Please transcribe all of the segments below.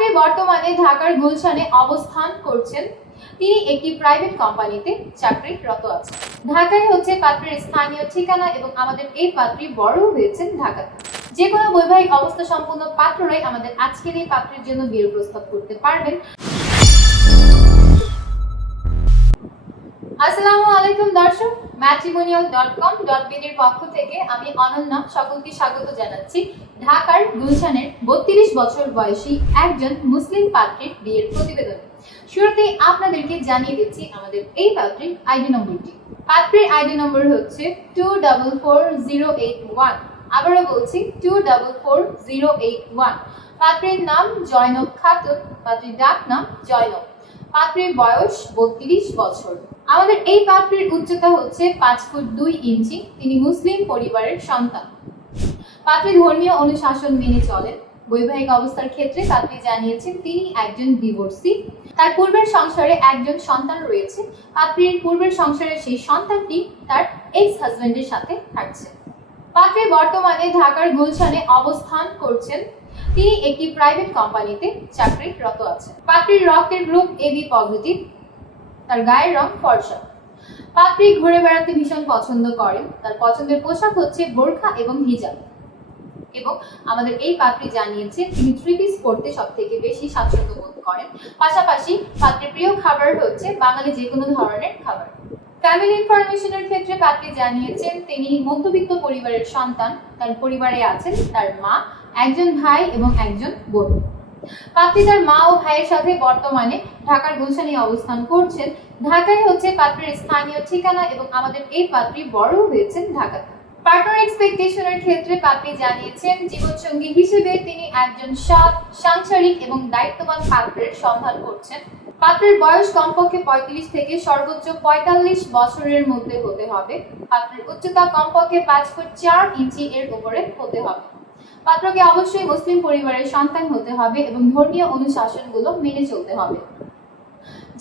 পাত্রী বর্তমানে ঢাকার গুলশানে অবস্থান করছেন। তিনি একটি প্রাইভেট কোম্পানিতে চাকরিরত আছেন। ঢাকায় হচ্ছে পাত্রের স্থানীয় ঠিকানা এবং আমাদের এই পাত্রী বড় হয়েছেন ঢাকাতে যে কোনো বৈবাহিক অবস্থা সম্পন্ন পাত্ররাই আমাদের আজকের এই পাত্রের জন্য বিয়ের প্রস্তাব করতে পারবেন। আসসালামু আলাইকুম দর্শক ম্যাট্রিমোনিয়াল ডট কম ডট বিডির পক্ষ থেকে আমি অনন্যা সকলকে স্বাগত জানাচ্ছি। ঢাকার গুলশানের বত্রিশ বছর বয়সী একজন মুসলিম পাত্রীর বিয়ের প্রতিবেদন। শুরুতেই আপনাদেরকে জানিয়ে দিচ্ছি আমাদের এই পাত্রীর আইডি নম্বরটি। পাত্রীর আইডি নম্বর হচ্ছে two double four zero eight one আবারও বলছি two double four zero eight one পাত্রীর নাম জয়নব খাতুন, পাত্রীর ডাক নাম জয়নব। পাত্রীর বয়স বত্রিশ বছর। আমাদের এই পাত্রীর উচ্চতা হচ্ছে পাঁচ ফুট দুই ইঞ্চি। তিনি মুসলিম পরিবারের সন্তান। পাত্রী ধর্মীয় অনুশাসন মেনে চলেন। বৈবাহিক অবস্থার ক্ষেত্রে পাত্রী জানিয়েছেন, তিনি একজন ডিভোর্সি তার পূর্বের সংসারে একজন সন্তান রয়েছে। পাত্রীর পূর্বের সংসারে সেই সন্তানটি তার এক্স হাজবেন্ডের সাথে থাকছে। পাত্রী বর্তমানে ঢাকার গুলশানে অবস্থান করছেন। তিনি একটি প্রাইভেট কোম্পানিতে চাকরিরত আছেন। পাত্রীর রক্তের গ্রুপ এবি পজিটিভ তার গায়ের রং ফর্সা। পাত্রী ঘুরে বেড়াতে ভীষণ পছন্দ করেন তার পছন্দের পোশাক হচ্ছে বোরখা এবং হিজাব। এবং আমাদের এই পাত্রী জানিয়েছে, তিনি থ্রি পিস পরতে সব থেকে বেশি স্বাচ্ছন্দ্য বোধ করেন। পাশাপাশি পাত্রের প্রিয় খাবার হচ্ছে বাঙালি যে কোনো ধরনের খাবার। ফ্যামিলি ইনফরমেশনের ক্ষেত্রে পাত্রী জানিয়েছেন, তিনি মধ্যবিত্ত পরিবারের সন্তান। তার পরিবারে আছেন তার মা, একজন ভাই এবং একজন বোন। পাত্রী তার মা ও ভাইয়ের সাথে বর্তমানে ঢাকার গুলশানে অবস্থান করছেন। ঢাকায় হচ্ছে পাত্রের স্থানীয় ঠিকানা এবং আমাদের এই পাত্রী বড় হয়েছেন ঢাকাতে। পার্টনার এক্সপেকটেশনের ক্ষেত্রে পাত্রী জানিয়েছেন, জীবনসঙ্গী হিসেবে তিনি একজন সৎ সাংসারিক এবং দায়িত্ববান পাত্রের সন্ধান করছেন। পাত্রের বয়স কমপক্ষে পঁয়ত্রিশ থেকে সর্বোচ্চ পঁয়তাল্লিশ বছরের মধ্যে হতে হবে। পাত্রের উচ্চতা কমপক্ষে পাঁচ ফুট চার ইঞ্চি এর উপরে হতে হবে। পাত্রকে অবশ্যই মুসলিম পরিবারের সন্তান হতে হবে এবং ধর্মীয় অনুশাসনগুলো মেনে চলতে হবে।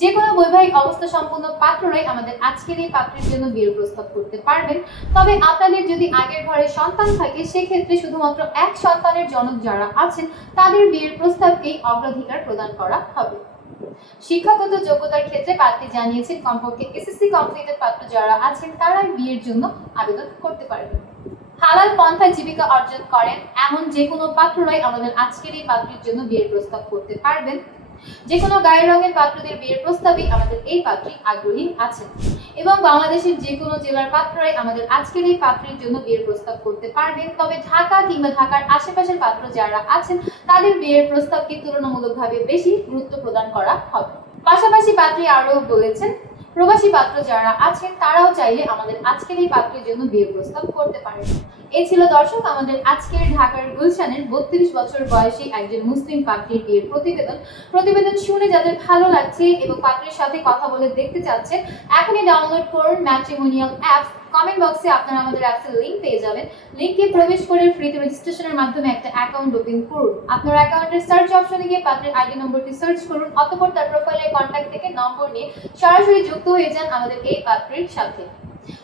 যে কোনো বৈবাহিক অবস্থা সম্পন্ন পাত্ররাই আমাদের আজকের এই পাত্রের জন্য বিয়ের প্রস্তাব করতে পারবেন। তবে আপনাদের যদি আগের ঘরে সন্তান থাকে, সেক্ষেত্রে শুধুমাত্র এক সন্তানের জনক যারা আছেন, তাদের বিয়ের প্রস্তাবকেই অগ্রাধিকার প্রদান করা হবে। শিক্ষাগত যোগ্যতার ক্ষেত্রে পাত্রী জানিয়েছেন, কমপক্ষে এসএসসি কমপ্লিটেড পাত্র যারা আছেন, তারাই বিয়ের জন্য আবেদন করতে পারবেন। হালাল পন্থায় জীবিকা অর্জন করেন, এমন যে কোনো পাত্ররাই আমাদের আজকের এই পাত্রের জন্য বিয়ের প্রস্তাব করতে পারবেন। যে কোনো গায়ের রঙের পাত্রদের বিয়ের প্রস্তাবে আমাদের এই পাত্রী আগ্রহী আছেন। এবং বাংলাদেশের যে কোনো জেলার পাত্ররাই আমাদের আজকের এই পাত্রের জন্য বিয়ের প্রস্তাব করতে পারবেন। তবে ঢাকা কিংবা ঢাকার আশেপাশের পাত্র যারা আছেন, তাদের বিয়ের প্রস্তাবকে তুলনামূলকভাবে বেশি গুরুত্ব প্রদান করা হবে। পাশাপাশি পাত্রী আরও বলেছেন প্রবাসী পাত্র যারা আছেন, তারাও চাইলে আমাদের আজকের এই পাত্রের জন্য বিয়ে প্রস্তাব করতে পারেন। এই ছিল দর্শক, আমাদের আজকের ঢাকার গুলশানের বত্রিশ বছর বয়সী একজন মুসলিম পাত্রীর বিয়ের প্রতিবেদন। প্রতিবেদন শুনে যাদের ভালো লাগছে এবং পাত্রের সাথে কথা বলে দেখতে চাচ্ছে, এখনই ডাউনলোড করুন ম্যাট্রিমোনিয়াল অ্যাপ। কমেন্ট বক্সে আপনারা আমাদের অ্যাপসের লিঙ্ক পেয়ে যাবেন। লিঙ্কে প্রবেশ করে ফ্রিতে রেজিস্ট্রেশনের মাধ্যমে একটা অ্যাকাউন্ট ওপেন করুন। আপনার অ্যাকাউন্টের সার্চ অপশনে গিয়ে পাত্রের আইডি নম্বরটি সার্চ করুন, অতপর তার প্রোফাইলে কন্ট্যাক্ট থেকে নম্বর নিয়ে সরাসরি যুক্ত হয়ে যান আমাদের এই পাত্রের সাথে।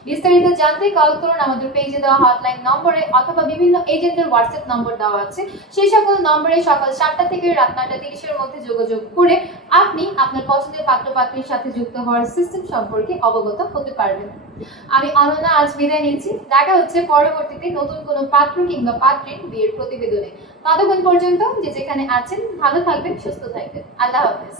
বিস্তারিত জানতে কল করুন, আমাদের পেজে দেওয়া হটলাইন নম্বরে অথবা বিভিন্ন এজেন্টের হোয়াটসঅ্যাপ নম্বর দেওয়া আছে। সেই সকল নম্বরে সকাল সাতটা থেকে রাত নয়টা তিরিশের মধ্যে যোগাযোগ করে আপনি আপনার পছন্দের পাত্র পাত্রীর সাথে যুক্ত হওয়ার সিস্টেম সম্পর্কে অবগত হতে পারবেন। আমি অনন্যা, আজ বিদায় নিচ্ছি। দেখা হচ্ছে পরবর্তীতে নতুন কোনো পাত্র কিংবা পাত্রীর বিয়ের প্রতিবেদনে। ততক্ষণ পর্যন্ত যে যেখানে আছেন, ভালো থাকবেন, সুস্থ থাকবেন। আল্লাহ হাফেজ।